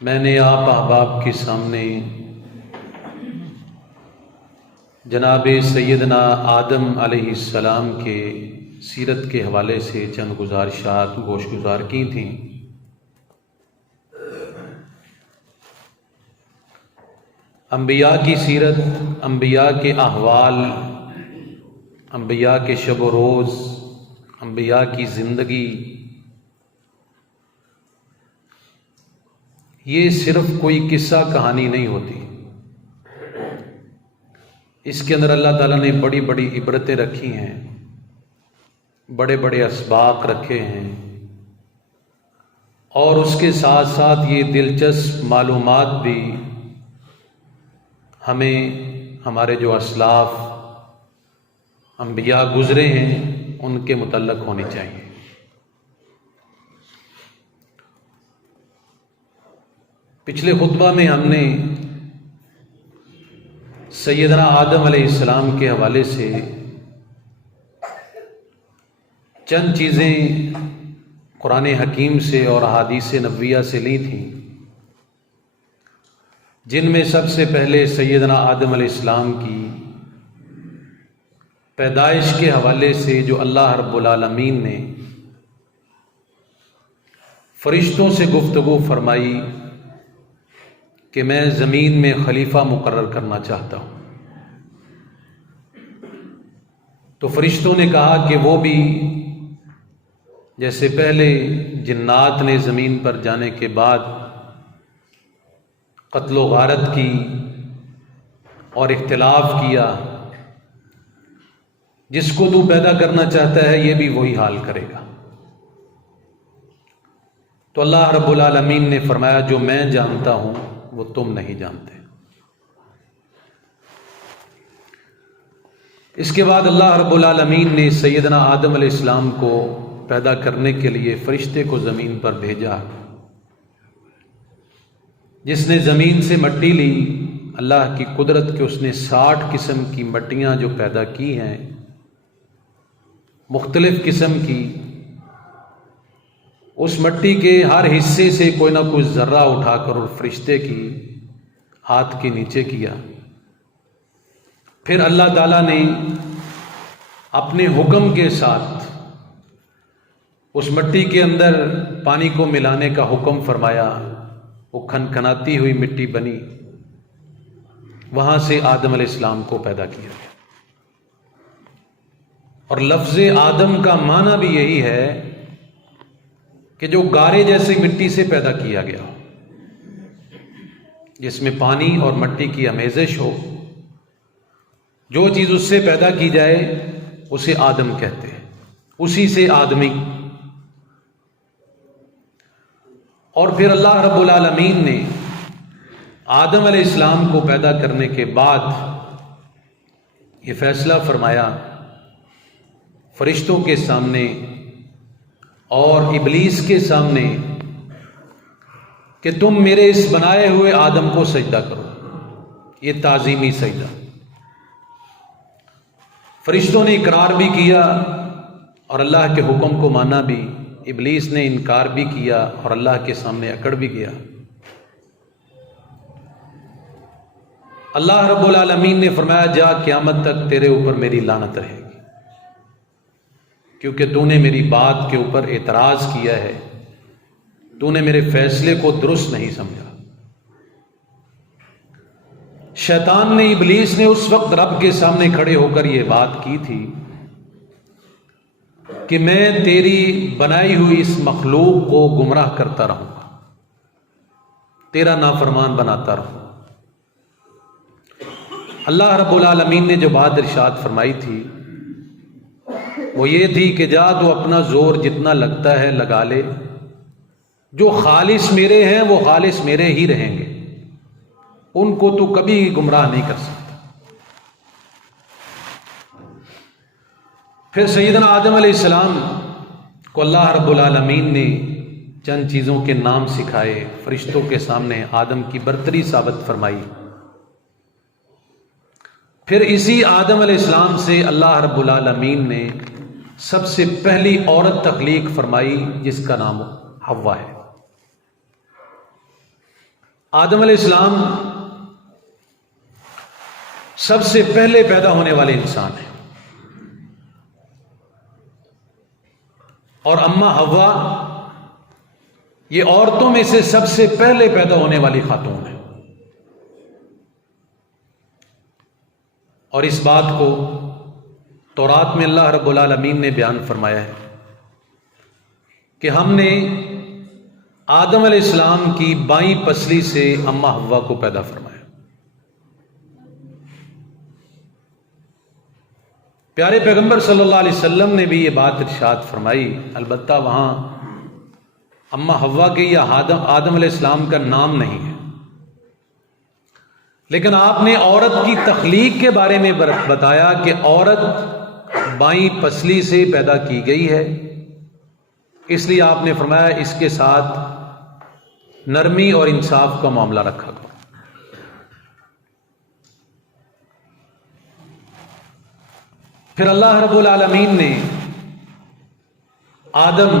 میں نے آپ احباب کے سامنے جناب سیدنا آدم علیہ السلام کے سیرت کے حوالے سے چند گزارشات گوشگزار کی تھیں۔ انبیاء کی سیرت، انبیاء کے احوال، انبیاء کے شب و روز، انبیاء کی زندگی، یہ صرف کوئی قصہ کہانی نہیں ہوتی۔ اس کے اندر اللہ تعالیٰ نے بڑی بڑی عبرتیں رکھی ہیں، بڑے بڑے اسباق رکھے ہیں، اور اس کے ساتھ ساتھ یہ دلچسپ معلومات بھی ہمیں ہمارے جو اسلاف انبیاء گزرے ہیں ان کے متعلق ہونی چاہیے۔ پچھلے خطبہ میں ہم نے سیدنا آدم علیہ السلام کے حوالے سے چند چیزیں قرآن حکیم سے اور احادیث نبویہ سے لی تھیں، جن میں سب سے پہلے سیدنا آدم علیہ السلام کی پیدائش کے حوالے سے جو اللہ رب العالمین نے فرشتوں سے گفتگو فرمائی کہ میں زمین میں خلیفہ مقرر کرنا چاہتا ہوں، تو فرشتوں نے کہا کہ وہ بھی جیسے پہلے جنات نے زمین پر جانے کے بعد قتل و غارت کی اور اختلاف کیا، جس کو تو پیدا کرنا چاہتا ہے یہ بھی وہی حال کرے گا۔ تو اللہ رب العالمین نے فرمایا جو میں جانتا ہوں وہ تم نہیں جانتے۔ اس کے بعد اللہ رب العالمین نے سیدنا آدم علیہ السلام کو پیدا کرنے کے لیے فرشتے کو زمین پر بھیجا، جس نے زمین سے مٹی لی۔ اللہ کی قدرت کے اس نے 60 قسم کی مٹیاں جو پیدا کی ہیں، مختلف قسم کی، اس مٹی کے ہر حصے سے کوئی نہ کوئی ذرہ اٹھا کر اور فرشتے کی ہاتھ کے نیچے کیا۔ پھر اللہ تعالیٰ نے اپنے حکم کے ساتھ اس مٹی کے اندر پانی کو ملانے کا حکم فرمایا، وہ کھنکھناتی ہوئی مٹی بنی، وہاں سے آدم علیہ السلام کو پیدا کیا۔ اور لفظ آدم کا معنی بھی یہی ہے کہ جو گارے جیسے مٹی سے پیدا کیا گیا ہو، جس میں پانی اور مٹی کی آمیزش ہو، جو چیز اس سے پیدا کی جائے اسے آدم کہتے ہیں، اسی سے آدمی۔ اور پھر اللہ رب العالمین نے آدم علیہ السلام کو پیدا کرنے کے بعد یہ فیصلہ فرمایا فرشتوں کے سامنے اور ابلیس کے سامنے کہ تم میرے اس بنائے ہوئے آدم کو سجدہ کرو، یہ تعظیمی سجدہ۔ فرشتوں نے اقرار بھی کیا اور اللہ کے حکم کو مانا بھی، ابلیس نے انکار بھی کیا اور اللہ کے سامنے اکڑ بھی گیا۔ اللہ رب العالمین نے فرمایا جا قیامت تک تیرے اوپر میری لعنت رہے گی، کیونکہ تو نے میری بات کے اوپر اعتراض کیا ہے، تو نے میرے فیصلے کو درست نہیں سمجھا۔ شیطان نے، ابلیس نے اس وقت رب کے سامنے کھڑے ہو کر یہ بات کی تھی کہ میں تیری بنائی ہوئی اس مخلوق کو گمراہ کرتا رہوں گا، تیرا نافرمان بناتا رہوں گا۔ اللہ رب العالمین نے جو بات ارشاد فرمائی تھی وہ یہ تھی کہ جا تو اپنا زور جتنا لگتا ہے لگا لے، جو خالص میرے ہیں وہ خالص میرے ہی رہیں گے، ان کو تو کبھی گمراہ نہیں کر سکتا۔ پھر سیدنا آدم علیہ السلام کو اللہ رب العالمین نے چند چیزوں کے نام سکھائے، فرشتوں کے سامنے آدم کی برتری ثابت فرمائی۔ پھر اسی آدم علیہ السلام سے اللہ رب العالمین نے سب سے پہلی عورت تخلیق فرمائی، جس کا نام حوا ہے۔ آدم علیہ السلام سب سے پہلے پیدا ہونے والے انسان ہیں، اور اماں حوا یہ عورتوں میں سے سب سے پہلے پیدا ہونے والی خاتون ہے. اور اس بات کو تورات میں اللہ رب العالمین نے بیان فرمایا ہے کہ ہم نے آدم علیہ السلام کی بائیں پسلی سے اماں حوا کو پیدا فرمایا. پیارے پیغمبر صلی اللہ علیہ وسلم نے بھی یہ بات ارشاد فرمائی. البتہ وہاں اماں حوا کے یا آدم علیہ السلام کا نام نہیں ہے، لیکن آپ نے عورت کی تخلیق کے بارے میں بتایا کہ عورت بائیں پسلی سے پیدا کی گئی ہے، اس لیے آپ نے فرمایا اس کے ساتھ نرمی اور انصاف کا معاملہ رکھا گیا. پھر اللہ رب العالمین نے آدم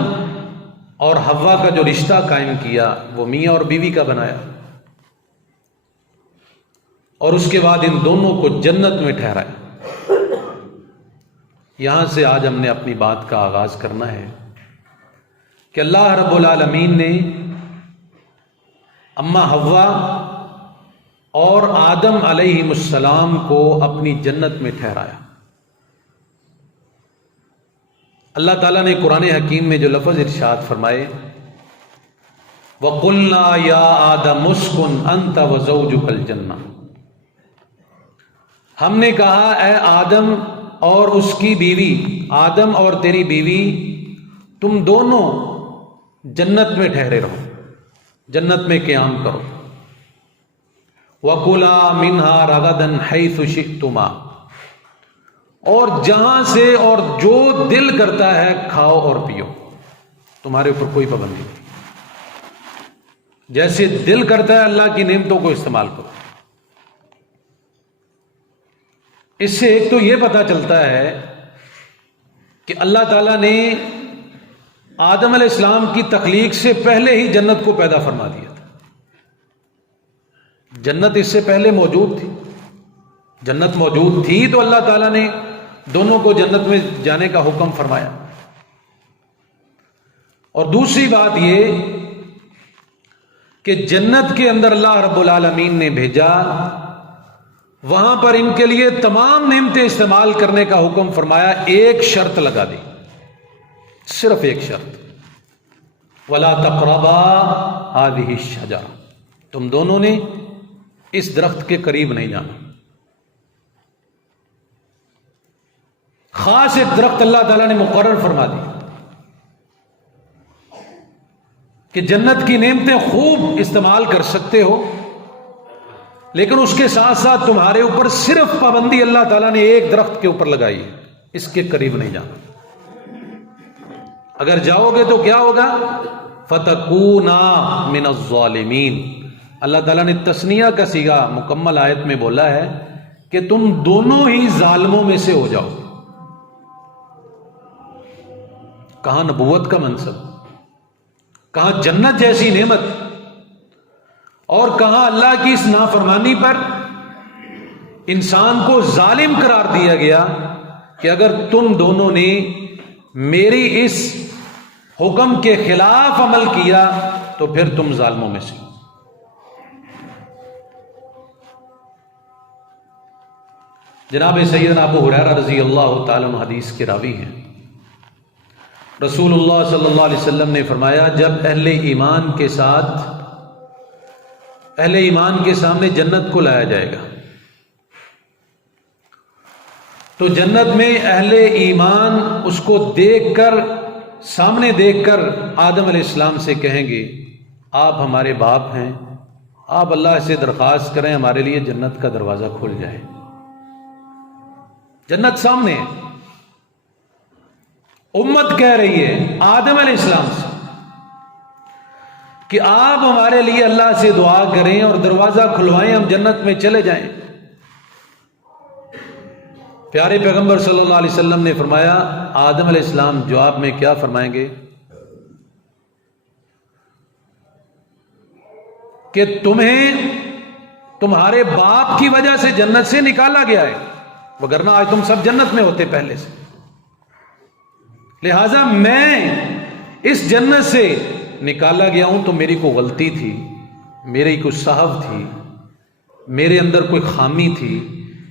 اور حوا کا جو رشتہ قائم کیا وہ میاں اور بیوی کا بنایا، اور اس کے بعد ان دونوں کو جنت میں ٹھہرایا. یہاں سے آج ہم نے اپنی بات کا آغاز کرنا ہے کہ اللہ رب العالمین نے اماں حوا اور آدم علیہ السلام کو اپنی جنت میں ٹھہرایا. اللہ تعالیٰ نے قرآن حکیم میں جو لفظ ارشاد فرمائے وَقُلْنَا يَا آدَمُ اسْكُنْ أَنْتَ وَزَوْجُكَ الْجَنَّةَ، ہم نے کہا اے آدم اور اس کی بیوی، آدم اور تیری بیوی تم دونوں جنت میں ٹھہرے رہو، جنت میں قیام کرو. وَكُلَا مِنْهَا رَغَدًا حَيْثُ شِئْتُمَا، اور جہاں سے اور جو دل کرتا ہے کھاؤ اور پیو، تمہارے اوپر کوئی پابندی نہیں. جیسے دل کرتا ہے اللہ کی نعمتوں کو استعمال کرو. اس سے ایک تو یہ پتہ چلتا ہے کہ اللہ تعالیٰ نے آدم علیہ السلام کی تخلیق سے پہلے ہی جنت کو پیدا فرما دیا تھا. جنت اس سے پہلے موجود تھی. جنت موجود تھی تو اللہ تعالیٰ نے دونوں کو جنت میں جانے کا حکم فرمایا. اور دوسری بات یہ کہ جنت کے اندر اللہ رب العالمین نے بھیجا، وہاں پر ان کے لیے تمام نعمتیں استعمال کرنے کا حکم فرمایا. ایک شرط لگا دی، صرف ایک شرط، وَلَا تَقْرَبَا هَذِهِ الشَّجَرَةَ، تم دونوں نے اس درخت کے قریب نہیں جانا. خاص ایک درخت اللہ تعالیٰ نے مقرر فرما دی کہ جنت کی نعمتیں خوب استعمال کر سکتے ہو، لیکن اس کے ساتھ ساتھ تمہارے اوپر صرف پابندی اللہ تعالیٰ نے ایک درخت کے اوپر لگائی ہے، اس کے قریب نہیں جانا. اگر جاؤ گے تو کیا ہوگا؟ فَتَكُونَا مِنَ الظَّالِمِينَ. اللہ تعالیٰ نے تثنیہ کا صیغہ مکمل آیت میں بولا ہے کہ تم دونوں ہی ظالموں میں سے ہو جاؤ. کہاں نبوت کا منصب، کہاں جنت جیسی نعمت، اور کہاں اللہ کی اس نافرمانی پر انسان کو ظالم قرار دیا گیا کہ اگر تم دونوں نے میری اس حکم کے خلاف عمل کیا تو پھر تم ظالموں میں سے. جناب سیدنا ابو ہریرہ رضی اللہ تعالیٰ عنہ حدیث کے راوی ہیں. رسول اللہ صلی اللہ علیہ وسلم نے فرمایا جب اہل ایمان کے ساتھ اہل ایمان کے سامنے جنت کو لایا جائے گا تو جنت میں اہل ایمان اس کو دیکھ کر، سامنے دیکھ کر آدم علیہ السلام سے کہیں گے آپ ہمارے باپ ہیں، آپ اللہ سے درخواست کریں ہمارے لیے جنت کا دروازہ کھل جائے. جنت سامنے ہے. امت کہہ رہی ہے آدم علیہ السلام سے کہ آپ ہمارے لیے اللہ سے دعا کریں اور دروازہ کھلوائیں، ہم جنت میں چلے جائیں. پیارے پیغمبر صلی اللہ علیہ وسلم نے فرمایا، آدم علیہ السلام جواب میں کیا فرمائیں گے؟ کہ تمہیں تمہارے باپ کی وجہ سے جنت سے نکالا گیا ہے، وگرنہ آج تم سب جنت میں ہوتے پہلے سے، لہذا میں اس جنت سے نکالا گیا ہوں تو میری کوئی غلطی تھی، میری کوئی سہو تھی، میرے اندر کوئی خامی تھی،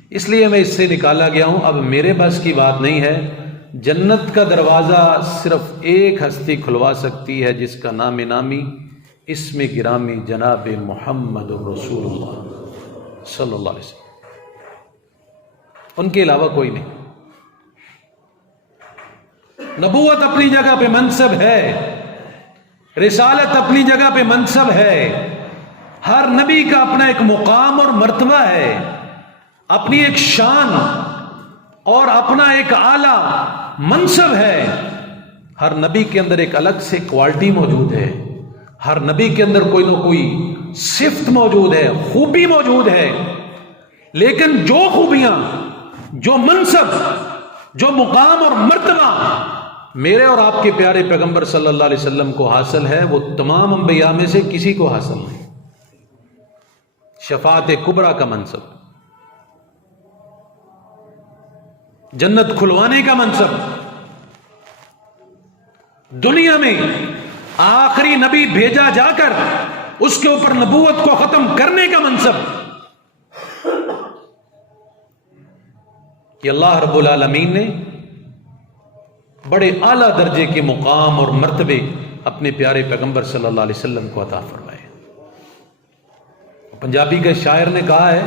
اس لیے میں اس سے نکالا گیا ہوں۔ اب میرے بس کی بات نہیں ہے، جنت کا دروازہ صرف ایک ہستی کھلوا سکتی ہے جس کا نام نامی اسم گرامی جناب محمد رسول اللہ صلی اللہ علیہ وسلم، ان کے علاوہ کوئی نہیں۔ نبوت اپنی جگہ پہ منصب ہے، رسالت اپنی جگہ پہ منصب ہے، ہر نبی کا اپنا ایک مقام اور مرتبہ ہے، اپنی ایک شان اور اپنا ایک اعلیٰ منصب ہے۔ ہر نبی کے اندر ایک الگ سے کوالٹی موجود ہے، ہر نبی کے اندر کوئی نہ کوئی صفت موجود ہے، خوبی موجود ہے، لیکن جو خوبیاں، جو منصب، جو مقام اور مرتبہ میرے اور آپ کے پیارے پیغمبر صلی اللہ علیہ وسلم کو حاصل ہے، وہ تمام انبیاء میں سے کسی کو حاصل نہیں۔ شفاعت کبریٰ کا منصب، جنت کھلوانے کا منصب، دنیا میں آخری نبی بھیجا جا کر اس کے اوپر نبوت کو ختم کرنے کا منصب، کہ اللہ رب العالمین نے بڑے اعلیٰ درجے کے مقام اور مرتبے اپنے پیارے پیغمبر صلی اللہ علیہ وسلم کو عطا فرمائے۔ پنجابی کے شاعر نے کہا ہے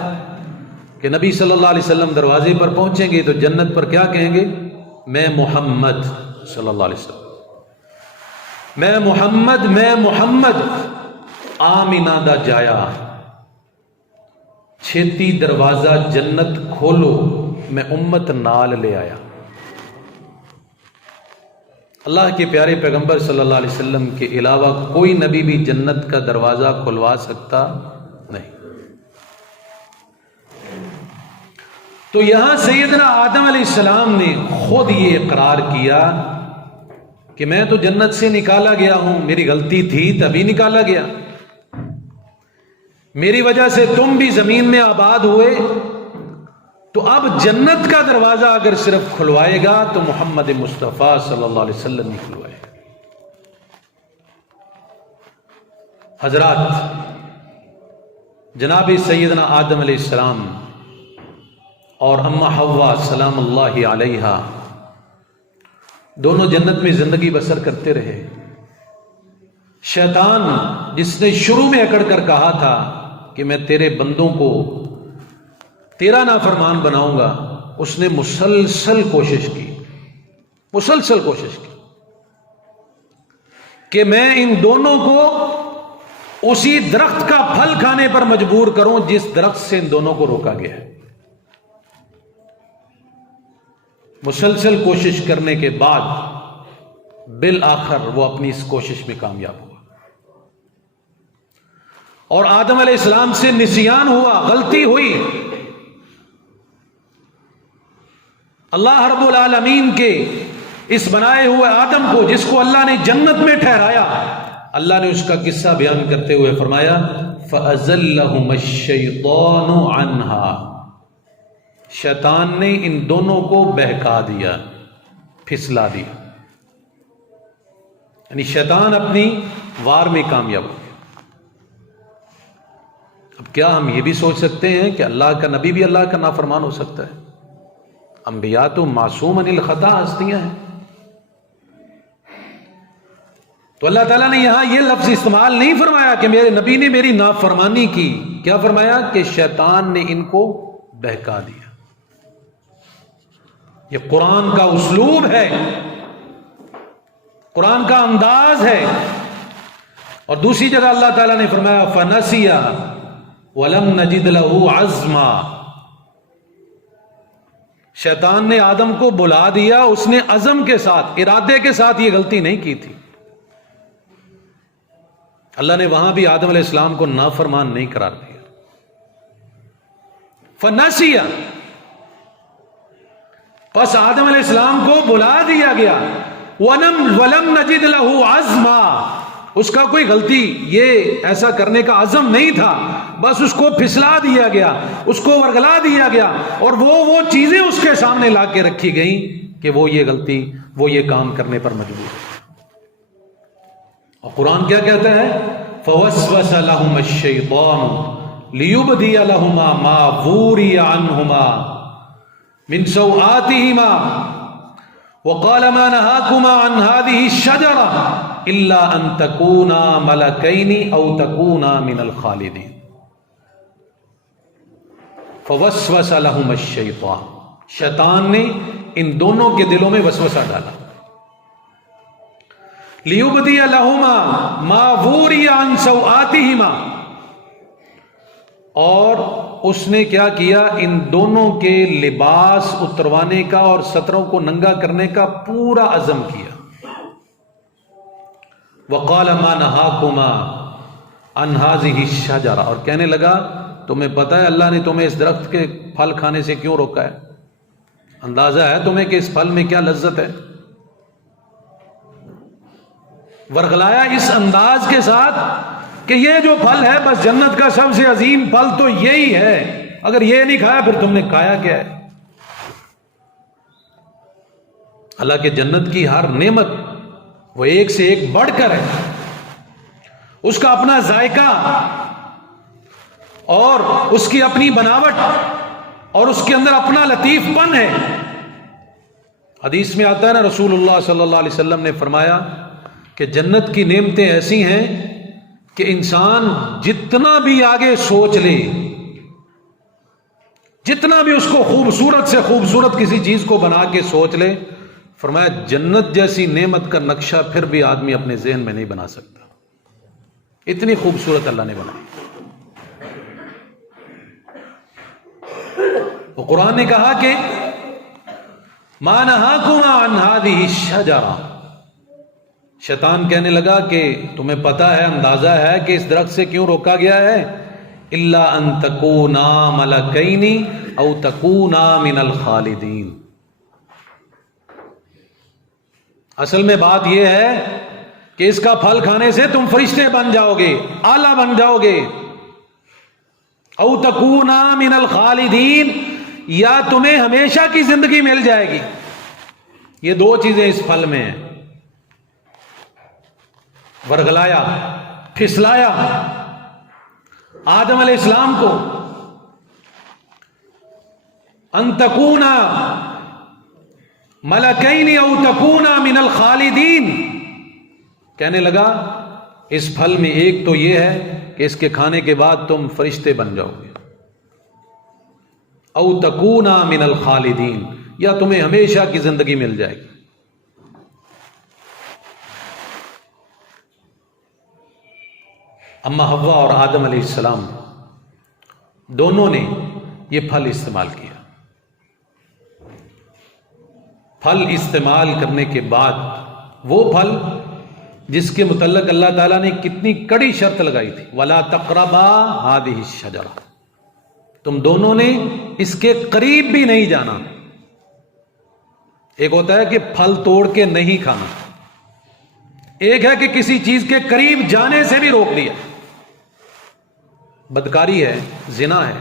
کہ نبی صلی اللہ علیہ وسلم دروازے پر پہنچیں گے تو جنت پر کیا کہیں گے؟ میں محمد صلی اللہ علیہ وسلم، میں محمد آمینہ دا جایا، چھیتی دروازہ جنت کھولو، میں امت نال لے آیا۔ اللہ کے پیارے پیغمبر صلی اللہ علیہ وسلم کے علاوہ کوئی نبی بھی جنت کا دروازہ کھلوا سکتا نہیں۔ تو یہاں سیدنا آدم علیہ السلام نے خود یہ اقرار کیا کہ میں تو جنت سے نکالا گیا ہوں، میری غلطی تھی تبھی نکالا گیا، میری وجہ سے تم بھی زمین میں آباد ہوئے، تو اب جنت کا دروازہ اگر صرف کھلوائے گا تو محمد مصطفیٰ صلی اللہ علیہ وسلم ہی کھلوائے گا۔ حضرات، جناب سیدنا آدم علیہ السلام اور اماں حوا سلام اللہ علیہا دونوں جنت میں زندگی بسر کرتے رہے۔ شیطان جس نے شروع میں اکڑ کر کہا تھا کہ میں تیرے بندوں کو تیرا نافرمان بناؤں گا، اس نے مسلسل کوشش کی کہ میں ان دونوں کو اسی درخت کا پھل کھانے پر مجبور کروں جس درخت سے ان دونوں کو روکا گیا ہے۔ مسلسل کوشش کرنے کے بعد بالآخر وہ اپنی اس کوشش میں کامیاب ہوا، اور آدم علیہ السلام سے نسیان ہوا، غلطی ہوئی۔ اللہ رب العالمین کے اس بنائے ہوئے آدم کو، جس کو اللہ نے جنت میں ٹھہرایا، اللہ نے اس کا قصہ بیان کرتے ہوئے فرمایا فَأَزَلَّهُمَ الشَّيْطَانُ عَنْهَا، شیطان نے ان دونوں کو بہکا دیا، پھسلا دیا، یعنی شیطان اپنی وار میں کامیاب ہو گیا۔ اب کیا ہم یہ بھی سوچ سکتے ہیں کہ اللہ کا نبی بھی اللہ کا نافرمان ہو سکتا ہے؟ انبیاء تو معصوم عن الخطا ہستیاں ہیں۔ تو اللہ تعالیٰ نے یہاں یہ لفظ استعمال نہیں فرمایا کہ میرے نبی نے میری نافرمانی کی، کیا فرمایا کہ شیطان نے ان کو بہکا دیا۔ یہ قرآن کا اسلوب ہے، قرآن کا انداز ہے۔ اور دوسری جگہ اللہ تعالیٰ نے فرمایا فَنَسِيَ وَلَمْ نَجِدْ لَهُ عَزْمًا، شیطان نے آدم کو بلا دیا، اس نے عزم کے ساتھ، ارادے کے ساتھ یہ غلطی نہیں کی تھی۔ اللہ نے وہاں بھی آدم علیہ السلام کو نافرمان نہیں قرار دیا۔ فَنَسِيَ، پس آدم علیہ السلام کو بلا دیا گیا۔ وَلَمْ نَجِدْ لَهُ عَزْمًا، اس کا کوئی غلطی یہ ایسا کرنے کا عزم نہیں تھا، بس اس کو پھسلا دیا گیا، اس کو ورگلا دیا گیا، اور وہ چیزیں اس کے سامنے لا کے رکھی گئیں کہ وہ یہ غلطی، وہ یہ کام کرنے پر مجبور ہے۔ اور قرآن کیا کہتا ہے؟ فوسوس لهم الشیطان لیبدی لهما ما وری عنهما من سوآتهما وقال ما نهاكما عن هذه الشجرة الا ان تكونا ملكين او تكونا من الخالدين۔ فوسوس لهم الشیطان، شیطان نے ان دونوں کے دلوں میں وسوسہ ڈالا، لیبدی لهما ما وری عن سوآتهما، اور اس نے کیا کیا؟ ان دونوں کے لباس اتروانے کا اور ستروں کو ننگا کرنے کا پورا عزم کیا۔ وقال ما نہاکما عن هذه الشجرة، اور کہنے لگا تمہیں پتہ ہے اللہ نے تمہیں اس درخت کے پھل کھانے سے کیوں روکا ہے؟ اندازہ ہے تمہیں کہ اس پھل میں کیا لذت ہے؟ ورغلایا اس انداز کے ساتھ کہ یہ جو پھل ہے بس جنت کا سب سے عظیم پھل تو یہی ہے، اگر یہ نہیں کھایا پھر تم نے کھایا کیا ہے؟ اللہ کے جنت کی ہر نعمت وہ ایک سے ایک بڑھ کر ہے، اس کا اپنا ذائقہ اور اس کی اپنی بناوٹ اور اس کے اندر اپنا لطیف پن ہے۔ حدیث میں آتا ہے نا، رسول اللہ صلی اللہ علیہ وسلم نے فرمایا کہ جنت کی نعمتیں ایسی ہیں کہ انسان جتنا بھی آگے سوچ لے، جتنا بھی اس کو خوبصورت سے خوبصورت کسی چیز کو بنا کے سوچ لے، فرمایا جنت جیسی نعمت کا نقشہ پھر بھی آدمی اپنے ذہن میں نہیں بنا سکتا، اتنی خوبصورت اللہ نے بنائی۔ وہ قرآن نے کہا کہ ما نہاکما عن هذه الشجرة، شیطان کہنے لگا کہ تمہیں پتہ ہے، اندازہ ہے کہ اس درخت سے کیوں روکا گیا ہے؟ الا ان تکونا ملکین او تکونا من الخالدین، اصل میں بات یہ ہے کہ اس کا پھل کھانے سے تم فرشتے بن جاؤ گے، اعلیٰ بن جاؤ گے، او تکونا من الخالدین، یا تمہیں ہمیشہ کی زندگی مل جائے گی۔ یہ دو چیزیں اس پھل میں ہیں، ورگلایا، پھسلایا آدم علیہ السلام کو، ان تکونا ملکین او تکونا من الخالدین، کہنے لگا اس پھل میں ایک تو یہ ہے کہ اس کے کھانے کے بعد تم فرشتے بن جاؤ گے، او تکونا من الخالدین، یا تمہیں ہمیشہ کی زندگی مل جائے گی۔ اما حوا اور آدم علیہ السلام دونوں نے یہ پھل استعمال کیا۔ پھل استعمال کرنے کے بعد وہ پھل جس کے متعلق اللہ تعالیٰ نے کتنی کڑی شرط لگائی تھی، وَلَا تَقْرَبَا هَذِهِ الشَّجَرَةَ، تم دونوں نے اس کے قریب بھی نہیں جانا۔ ایک ہوتا ہے کہ پھل توڑ کے نہیں کھانا، ایک ہے کہ کسی چیز کے قریب جانے سے بھی روک دیا۔ بدکاری ہے، زنا ہے۔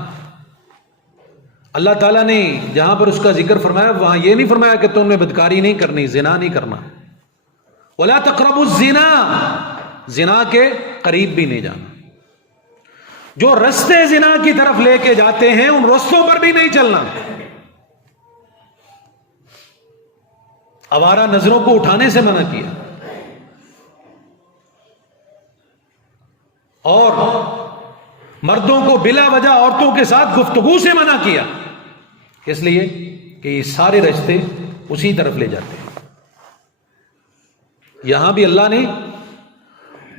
اللہ تعالیٰ نے جہاں پر اس کا ذکر فرمایا وہاں یہ نہیں فرمایا کہ تم نے بدکاری نہیں کرنی، زنا نہیں کرنا، وَلَا تَقْرَبُوا الزِّنَا، زنا کے قریب بھی نہیں جانا۔ جو رستے زنا کی طرف لے کے جاتے ہیں ان رستوں پر بھی نہیں چلنا۔ آوارہ نظروں کو اٹھانے سے منع کیا، اور مردوں کو بلا وجہ عورتوں کے ساتھ گفتگو سے منع کیا، اس لیے کہ یہ سارے رشتے اسی طرف لے جاتے ہیں۔ یہاں بھی اللہ نے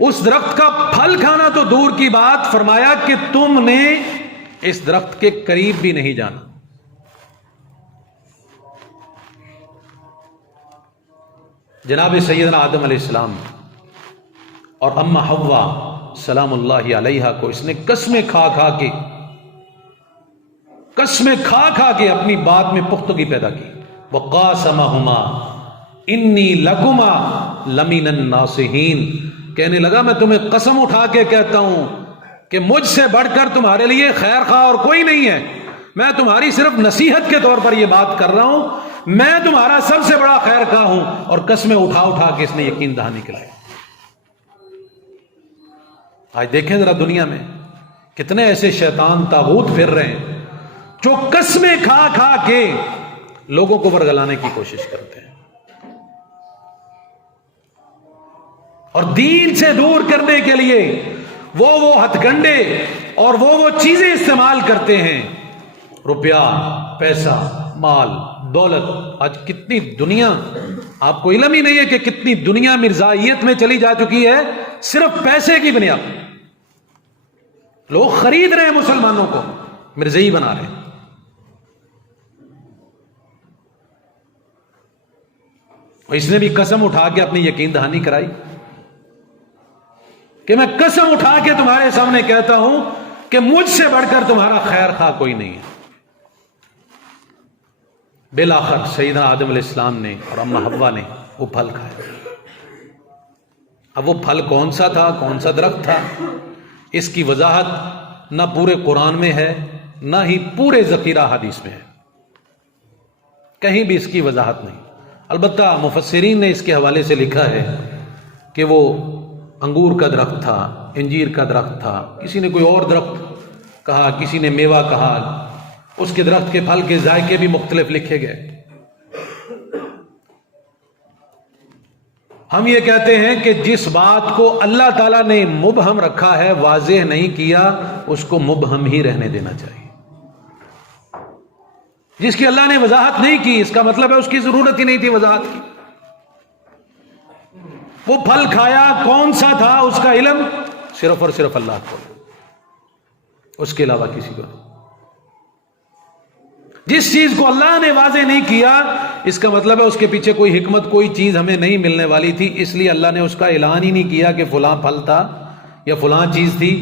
اس درخت کا پھل کھانا تو دور کی بات، فرمایا کہ تم نے اس درخت کے قریب بھی نہیں جانا۔ جناب سیدنا آدم علیہ السلام اور اما حوا سلام اللہ علیہا کو اس نے قسمیں کھا کھا کے اپنی بات میں پختگی پیدا کی۔ وقاسمہما انی لکما لمن الناصحین، کہنے لگا میں تمہیں قسم اٹھا کے کہتا ہوں کہ مجھ سے بڑھ کر تمہارے لیے خیر خواہ اور کوئی نہیں ہے، میں تمہاری صرف نصیحت کے طور پر یہ بات کر رہا ہوں، میں تمہارا سب سے بڑا خیر خواہ ہوں۔ اور قسمیں اٹھا اٹھا کے اس نے یقین دہانی کرائی۔ آج دیکھیں ذرا دنیا میں کتنے ایسے شیطان طاغوت پھر رہے ہیں جو قسمیں کھا کھا کے لوگوں کو ورگلانے کی کوشش کرتے ہیں اور دین سے دور کرنے کے لیے وہ ہتھ کنڈے اور وہ چیزیں استعمال کرتے ہیں، روپیہ، پیسہ، مال، دولت۔ آج کتنی دنیا، آپ کو علم ہی نہیں ہے کہ کتنی دنیا مرزائیت میں چلی جا چکی ہے صرف پیسے کی بنیاد۔ لوگ خرید رہے ہیں مسلمانوں کو، مرزائی بنا رہے ہیں۔ اور اس نے بھی قسم اٹھا کے اپنی یقین دہانی کرائی کہ میں قسم اٹھا کے تمہارے سامنے کہتا ہوں کہ مجھ سے بڑھ کر تمہارا خیر خواہ کوئی نہیں ہے۔ بالآخر سیدنا آدم علیہ السلام نے اور اماں حوا نے وہ پھل کھایا۔ اب وہ پھل کون سا تھا، کون سا درخت تھا، اس کی وضاحت نہ پورے قرآن میں ہے نہ ہی پورے ذخیرہ حدیث میں ہے، کہیں بھی اس کی وضاحت نہیں۔ البتہ مفسرین نے اس کے حوالے سے لکھا ہے کہ وہ انگور کا درخت تھا، انجیر کا درخت تھا، کسی نے کوئی اور درخت کہا، کسی نے میوہ کہا، اس کے درخت کے پھل کے ذائقے بھی مختلف لکھے گئے۔ ہم یہ کہتے ہیں کہ جس بات کو اللہ تعالیٰ نے مبہم رکھا ہے، واضح نہیں کیا، اس کو مبہم ہی رہنے دینا چاہیے۔ جس کی اللہ نے وضاحت نہیں کی، اس کا مطلب ہے اس کی ضرورت ہی نہیں تھی وضاحت کی۔ وہ پھل کھایا، کون سا تھا اس کا علم صرف اور صرف اللہ کو، اس کے علاوہ کسی کو نہیں۔ جس چیز کو اللہ نے واضح نہیں کیا، اس کا مطلب ہے اس کے پیچھے کوئی حکمت، کوئی چیز ہمیں نہیں ملنے والی تھی، اس لیے اللہ نے اس کا اعلان ہی نہیں کیا کہ فلاں پھل تھا یا فلاں چیز تھی۔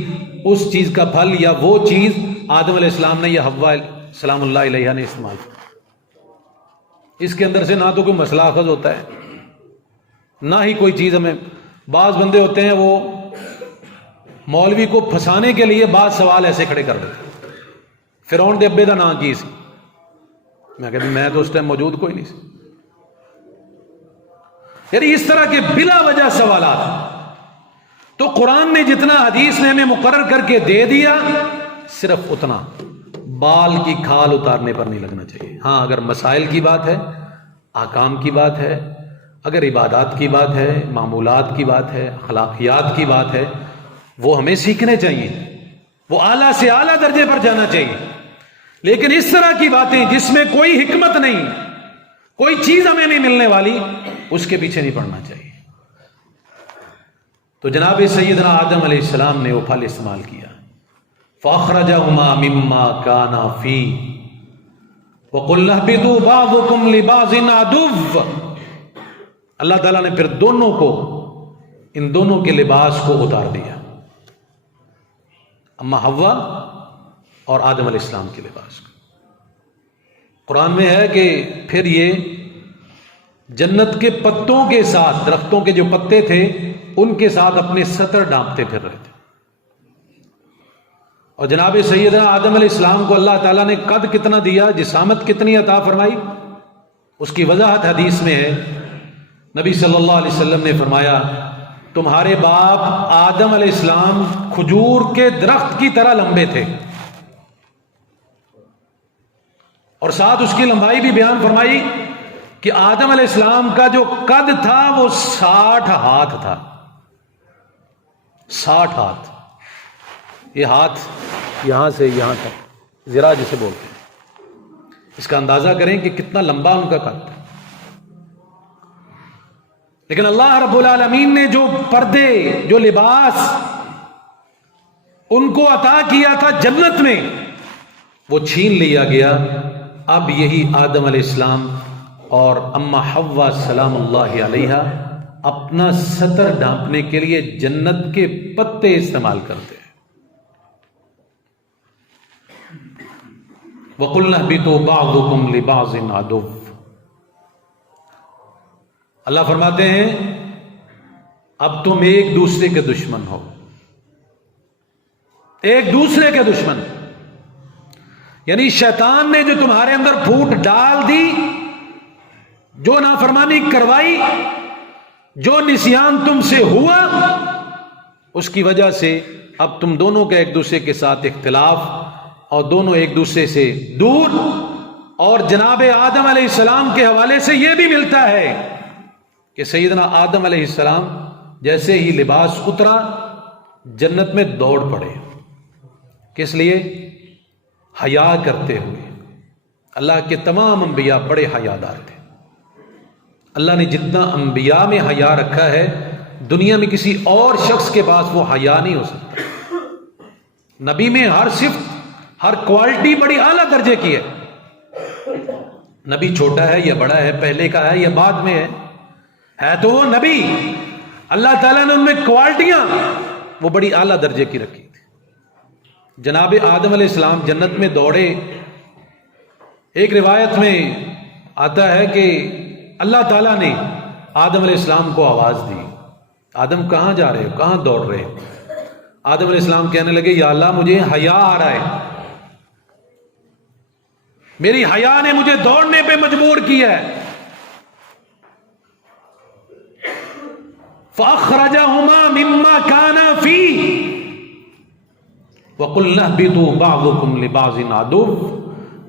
اس چیز کا پھل یا وہ چیز آدم علیہ السلام نے یا حوا سلام اللہ علیہ نے استعمال کیا۔ اس کے اندر سے نہ تو کوئی مسئلہ اخذ ہوتا ہے، نہ ہی کوئی چیز ہمیں۔ بعض بندے ہوتے ہیں وہ مولوی کو پھنسانے کے لیے بعض سوال ایسے کھڑے کر دیتے۔ فرعون دے ابے دا نام کی سی؟ میں کہتا میں تو اس ٹائم موجود کوئی نہیں سی۔ یعنی اس طرح کے بلا وجہ سوالات تو قرآن نے جتنا حدیث نے ہمیں مقرر کر کے دے دیا، صرف اتنا، بال کی کھال اتارنے پر نہیں لگنا چاہیے۔ ہاں اگر مسائل کی بات ہے، احکام کی بات ہے، اگر عبادات کی بات ہے، معمولات کی بات ہے، اخلاقیات کی بات ہے، وہ ہمیں سیکھنے چاہیے، وہ اعلیٰ سے اعلیٰ درجے پر جانا چاہیے۔ لیکن اس طرح کی باتیں جس میں کوئی حکمت نہیں، کوئی چیز ہمیں نہیں ملنے والی، اس کے پیچھے نہیں پڑنا چاہیے۔ تو جناب سیدنا آدم علیہ السلام نے وہ پھل استعمال کیا، فَأَخْرَجَهُمَا مِمَّا كَانَا فِيهِ وَقُلْنَا اهْبِطُوا بَعْضُكُمْ لِبَعْضٍ عَدُوٌّ۔ اللہ تعالیٰ نے پھر دونوں کو، ان دونوں کے لباس کو اتار دیا، اما حوا اور آدم علیہ السلام کے لباس کو۔ قرآن میں ہے کہ پھر یہ جنت کے پتوں کے ساتھ، درختوں کے جو پتے تھے ان کے ساتھ اپنے سطر ڈھانپتے پھر رہے تھے۔ اور جناب سیدنا آدم علیہ السلام کو اللہ تعالیٰ نے قد کتنا دیا، جسامت کتنی عطا فرمائی، اس کی وضاحت حدیث میں ہے۔ نبی صلی اللہ علیہ وسلم نے فرمایا تمہارے باپ آدم علیہ السلام کھجور کے درخت کی طرح لمبے تھے، اور ساتھ اس کی لمبائی بھی بیان فرمائی کہ آدم علیہ السلام کا جو قد تھا وہ 60 ہاتھ تھا۔ 60 ہاتھ، یہ ہاتھ یہاں سے یہاں تک ذرا جسے بولتے ہیں، اس کا اندازہ کریں کہ کتنا لمبا ان کا قد تھا۔ لیکن اللہ رب العالمین نے جو پردے، جو لباس ان کو عطا کیا تھا جنت میں، وہ چھین لیا گیا۔ اب یہی آدم علیہ السلام اور اما حوا سلام اللہ علیہ اپنا سطر ڈھانپنے کے لیے جنت کے پتے استعمال کرتے ہیں۔ وَقُلْنَا اهْبِطُوا بَعْضُكُمْ لِبَعْضٍ عَدُوٌّ۔ اللہ فرماتے ہیں اب تم ایک دوسرے کے دشمن ہو، ایک دوسرے کے دشمن. یعنی شیطان نے جو تمہارے اندر پھوٹ ڈال دی، جو نافرمانی کروائی، جو نسیان تم سے ہوا، اس کی وجہ سے اب تم دونوں کا ایک دوسرے کے ساتھ اختلاف اور دونوں ایک دوسرے سے دور. اور جناب آدم علیہ السلام کے حوالے سے یہ بھی ملتا ہے کہ سیدنا آدم علیہ السلام جیسے ہی لباس اترا جنت میں دوڑ پڑے. کس لیے؟ حیا کرتے ہوئے. اللہ کے تمام انبیاء بڑے حیادار تھے. اللہ نے جتنا انبیاء میں حیا رکھا ہے دنیا میں کسی اور شخص کے پاس وہ حیا نہیں ہو سکتا. نبی میں ہر صفت، ہر کوالٹی بڑی اعلیٰ درجے کی ہے. نبی چھوٹا ہے یا بڑا ہے، پہلے کا ہے یا بعد میں ہے تو وہ نبی. اللہ تعالیٰ نے ان میں کوالٹیاں وہ بڑی اعلیٰ درجے کی رکھی تھی. جناب آدم علیہ السلام جنت میں دوڑے. ایک روایت میں آتا ہے کہ اللہ تعالیٰ نے آدم علیہ السلام کو آواز دی، آدم کہاں جا رہے ہو، کہاں دوڑ رہے ہو؟ آدم علیہ السلام کہنے لگے یا اللہ مجھے حیا آ رہا ہے، میری حیا نے مجھے دوڑنے پہ مجبور کیا ہے. فَأَخْرَجَهُمَا مِمَّا كَانَا فِيهِ وَقُلْنَا اهْبِطُوا بَعْضُكُمْ لِبَعْضٍ عَدُوٌّ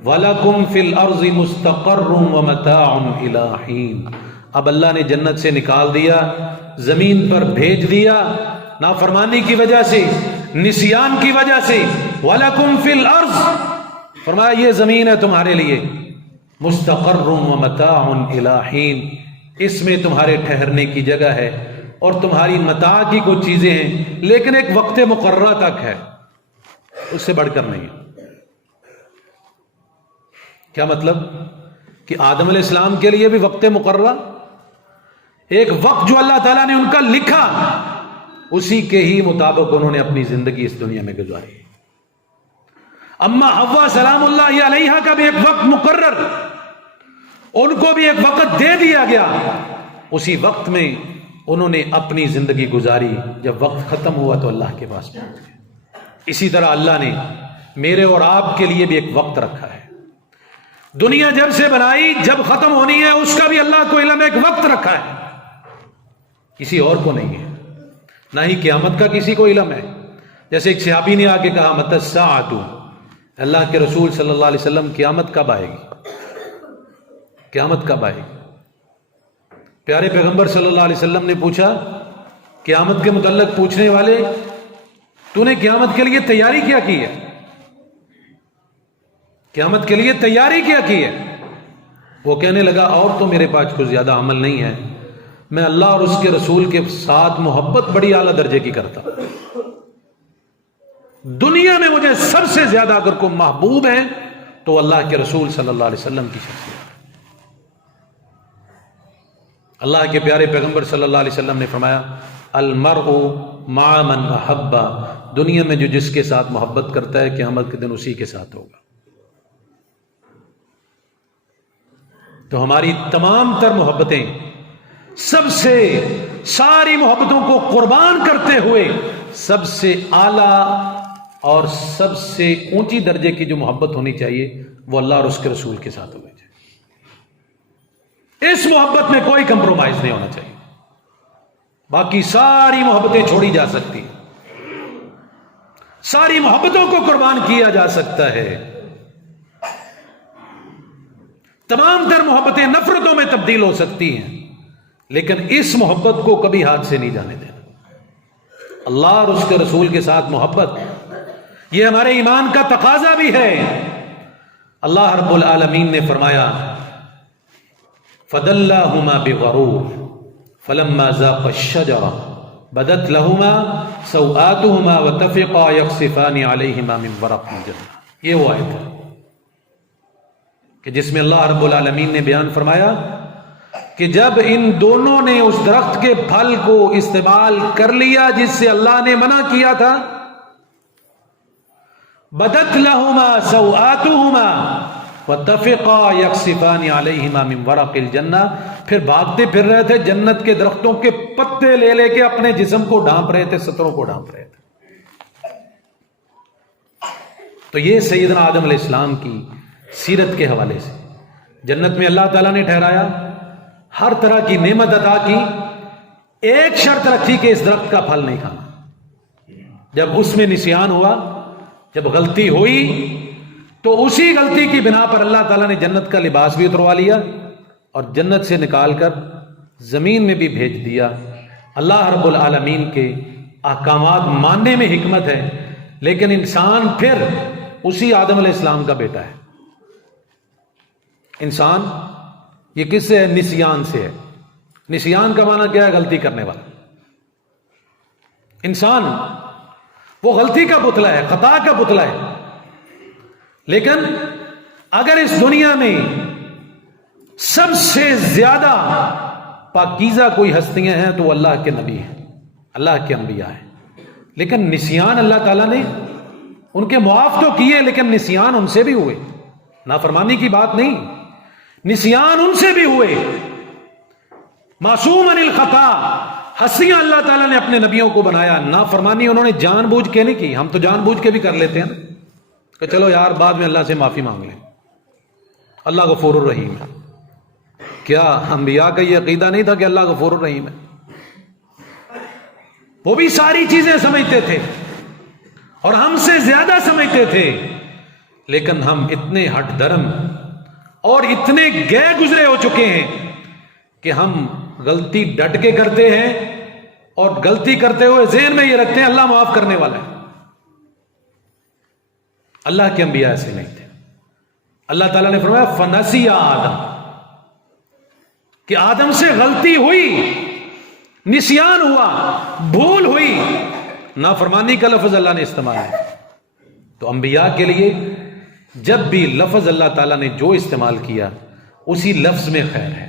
وَلَكُمْ فِي الْأَرْضِ مُسْتَقَرٌّ وَمَتَاعٌ إِلَىٰ حِينٍ. اب اللہ نے جنت سے نکال دیا، زمین پر بھیج دیا نافرمانی کی وجہ سے، نسیان کی وجہ سے. وَلَكُمْ فِي الْأَرْضِ، فرمایا یہ زمین ہے تمہارے لیے، مستقر ومتاع الی حین، اس میں تمہارے ٹھہرنے کی جگہ ہے اور تمہاری متاع کی کچھ چیزیں ہیں، لیکن ایک وقت مقررہ تک ہے، اس سے بڑھ کر نہیں. کیا مطلب؟ کہ آدم علیہ السلام کے لیے بھی وقت مقررہ، ایک وقت جو اللہ تعالیٰ نے ان کا لکھا، اسی کے ہی مطابق انہوں نے اپنی زندگی اس دنیا میں گزاری. اما حوا سلام اللہ علیہا کا بھی ایک وقت مقرر، ان کو بھی ایک وقت دے دیا گیا، اسی وقت میں انہوں نے اپنی زندگی گزاری. جب وقت ختم ہوا تو اللہ کے پاس پہنچ گئے. اسی طرح اللہ نے میرے اور آپ کے لیے بھی ایک وقت رکھا ہے. دنیا جب سے بنائی، جب ختم ہونی ہے، اس کا بھی اللہ کو علم، ایک وقت رکھا ہے، کسی اور کو نہیں ہے. نہ ہی قیامت کا کسی کو علم ہے. جیسے ایک صحابی نے آ کے کہا متی الساعۃ، اللہ کے رسول صلی اللہ علیہ وسلم قیامت کب آئے گی، قیامت کب آئے گی؟ پیارے پیغمبر صلی اللہ علیہ وسلم نے پوچھا، قیامت کے متعلق پوچھنے والے، تو نے قیامت کے لیے تیاری کیا کی ہے؟ قیامت کے لیے تیاری کیا کی ہے؟ وہ کہنے لگا اور تو میرے پاس کچھ زیادہ عمل نہیں ہے، میں اللہ اور اس کے رسول کے ساتھ محبت بڑی اعلیٰ درجے کی کرتا. دنیا میں مجھے سب سے زیادہ اگر کوئی محبوب ہے تو اللہ کے رسول صلی اللہ علیہ وسلم کی شخصیت. اللہ کے پیارے پیغمبر صلی اللہ علیہ وسلم نے فرمایا المرء مع من احب، دنیا میں جو جس کے ساتھ محبت کرتا ہے قیامت کے دن اسی کے ساتھ ہوگا. تو ہماری تمام تر محبتیں، سب سے ساری محبتوں کو قربان کرتے ہوئے سب سے اعلیٰ اور سب سے اونچی درجے کی جو محبت ہونی چاہیے وہ اللہ اور اس کے رسول کے ساتھ ہونی چاہیے. اس محبت میں کوئی کمپرومائز نہیں ہونا چاہیے. باقی ساری محبتیں چھوڑی جا سکتی ہیں، ساری محبتوں کو قربان کیا جا سکتا ہے. تمام تر محبتیں نفرتوں میں تبدیل ہو سکتی ہیں، لیکن اس محبت کو کبھی ہاتھ سے نہیں جانے دینا. اللہ اور اس کے رسول کے ساتھ محبت یہ ہمارے ایمان کا تقاضا بھی ہے. اللہ رب العالمین نے فرمایا فَدَلَّاهُمَا بِغَرُورٍ فَلَمَّا ذَاقَا الشَّجَرَةَ بَدَتْ لَهُمَا سَوْآتُهُمَا وَطَفِقَا يَخْصِفَانِ عَلَيْهِمَا مِنْ وَرَقِ الْجَنَّةِ. یہ وہ آیت ہے کہ جس میں اللہ رب العالمین نے بیان فرمایا کہ جب ان دونوں نے اس درخت کے پھل کو استعمال کر لیا جس سے اللہ نے منع کیا تھا، بدت لہما سوآتہما وَتَفِقَا يَقْصِفَانِ عَلَيْهِمَا مِنْ وَرَقِ الْجَنَّةِ، پھر بھاگتے پھر رہے تھے جنت کے درختوں کے پتے لے لے کے اپنے جسم کو ڈھانپ رہے تھے، ستروں کو ڈھانپ رہے تھے۔ تو یہ سیدنا آدم علیہ السلام کی سیرت کے حوالے سے جنت میں اللہ تعالیٰ نے ٹھہرایا، ہر طرح کی نعمت عطا کی، ایک شرط رکھی کہ اس درخت کا پھل نہیں کھانا۔ جب اس میں نسیان ہوا، جب غلطی ہوئی، تو اسی غلطی کی بنا پر اللہ تعالیٰ نے جنت کا لباس بھی اتروا لیا اور جنت سے نکال کر زمین میں بھی بھیج دیا۔ اللہ رب العالمین کے احکامات ماننے میں حکمت ہے، لیکن انسان پھر اسی آدم علیہ السلام کا بیٹا ہے۔ انسان یہ کس سے ہے؟ نسیان سے ہے۔ نسیان کا معنی کیا ہے؟ غلطی کرنے والا۔ انسان وہ غلطی کا پتلا ہے، خطا کا پتلا ہے۔ لیکن اگر اس دنیا میں سب سے زیادہ پاکیزہ کوئی ہستیاں ہیں تو وہ اللہ کے نبی ہیں، اللہ کے انبیاء ہیں۔ لیکن نسیان اللہ تعالیٰ نے ان کے معاف تو کیے، لیکن نسیان ان سے بھی ہوئے۔ نافرمانی کی بات نہیں، نسیان ان سے بھی ہوئے۔ معصوم عن الخطا، ہستیاں اللہ تعالیٰ نے اپنے نبیوں کو بنایا، نافرمانی انہوں نے جان بوجھ کے نہیں کی۔ ہم تو جان بوجھ کے بھی کر لیتے ہیں نا، کہ چلو یار بعد میں اللہ سے معافی مانگ لیں، اللہ غفور الرحیم ہے۔ کیا انبیاء کا یہ عقیدہ نہیں تھا کہ اللہ غفور الرحیم ہے؟ وہ بھی ساری چیزیں سمجھتے تھے اور ہم سے زیادہ سمجھتے تھے، لیکن ہم اتنے ہٹ درم اور اتنے گئے گزرے ہو چکے ہیں کہ ہم غلطی ڈٹ کے کرتے ہیں اور غلطی کرتے ہوئے ذہن میں یہ رکھتے ہیں اللہ معاف کرنے والا ہے۔ اللہ کے انبیاء ایسے نہیں تھے۔ اللہ تعالیٰ نے فرمایا فنسی آدم، کہ آدم سے غلطی ہوئی، نسیان ہوا، بھول ہوئی، نافرمانی کا لفظ اللہ نے استعمال ہے۔ تو انبیاء کے لیے جب بھی لفظ اللہ تعالیٰ نے جو استعمال کیا اسی لفظ میں خیر ہے،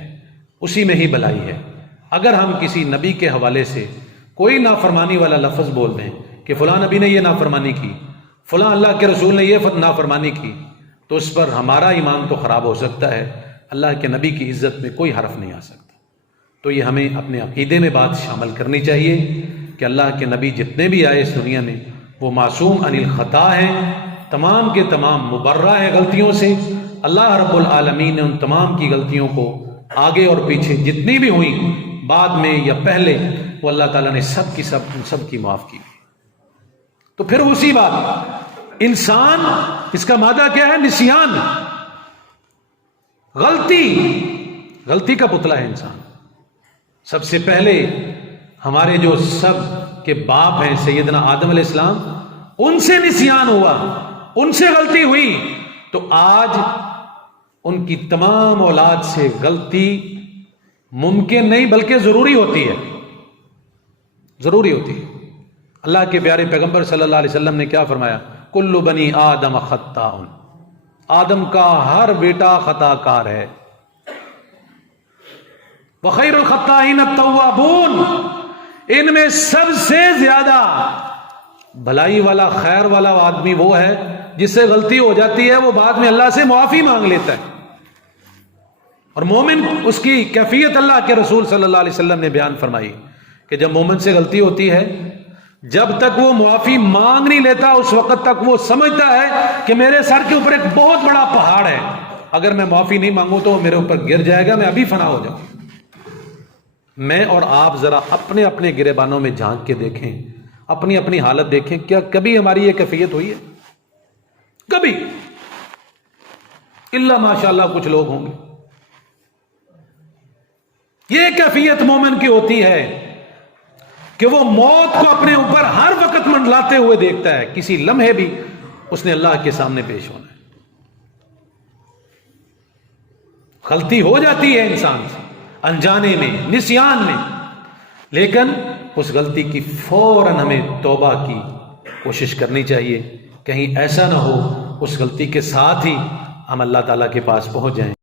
اسی میں ہی بھلائی ہے۔ اگر ہم کسی نبی کے حوالے سے کوئی نافرمانی والا لفظ بول دیں کہ فلاں نبی نے یہ نافرمانی کی، فلاں اللہ کے رسول نے یہ نافرمانی کی، تو اس پر ہمارا ایمان تو خراب ہو سکتا ہے، اللہ کے نبی کی عزت میں کوئی حرف نہیں آ سکتا۔ تو یہ ہمیں اپنے عقیدے میں بات شامل کرنی چاہیے کہ اللہ کے نبی جتنے بھی آئے اس دنیا میں وہ معصوم عن الخطا ہیں، تمام کے تمام مبرہ ہیں غلطیوں سے۔ اللہ رب العالمین نے ان تمام کی غلطیوں کو آگے اور پیچھے جتنی بھی ہوئیں، بعد میں یا پہلے، وہ اللہ تعالیٰ نے سب کی معاف کی۔ تو پھر اسی بات انسان، اس کا مادہ کیا ہے؟ نسیان، غلطی کا پتلا ہے انسان۔ سب سے پہلے ہمارے جو سب کے باپ ہیں سیدنا آدم علیہ السلام، ان سے نسیان ہوا، ان سے غلطی ہوئی، تو آج ان کی تمام اولاد سے غلطی ممکن نہیں بلکہ ضروری ہوتی ہے، ضروری ہوتی ہے۔ اللہ کے پیارے پیغمبر صلی اللہ علیہ وسلم نے کیا فرمایا؟ کل بنی آدم خطاء، آدم کا ہر بیٹا خطا کار ہے، وخیر الخطائین التوابون، ان میں سب سے زیادہ بھلائی والا، خیر والا آدمی وہ ہے جس سے غلطی ہو جاتی ہے وہ بعد میں اللہ سے معافی مانگ لیتا ہے۔ اور مومن، اس کی کیفیت اللہ کے رسول صلی اللہ علیہ وسلم نے بیان فرمائی کہ جب مومن سے غلطی ہوتی ہے، جب تک وہ معافی مانگ نہیں لیتا اس وقت تک وہ سمجھتا ہے کہ میرے سر کے اوپر ایک بہت بڑا پہاڑ ہے، اگر میں معافی نہیں مانگوں تو وہ میرے اوپر گر جائے گا، میں ابھی فنا ہو جاؤں۔ میں اور آپ ذرا اپنے اپنے گریبانوں میں جھانک کے دیکھیں، اپنی اپنی حالت دیکھیں، کیا کبھی ہماری یہ کیفیت ہوئی ہے؟ کبھی؟ الا ماشاءاللہ کچھ لوگ ہوں گے۔ یہ کیفیت مومن کی ہوتی ہے کہ وہ موت کو اپنے اوپر ہر وقت منڈلاتے ہوئے دیکھتا ہے، کسی لمحے بھی اس نے اللہ کے سامنے پیش ہونا ہے۔ غلطی ہو جاتی ہے انسان سے، انجانے میں، نسیان میں، لیکن اس غلطی کی فوراً ہمیں توبہ کی کوشش کرنی چاہیے، کہیں ایسا نہ ہو اس غلطی کے ساتھ ہی ہم اللہ تعالیٰ کے پاس پہنچ جائیں۔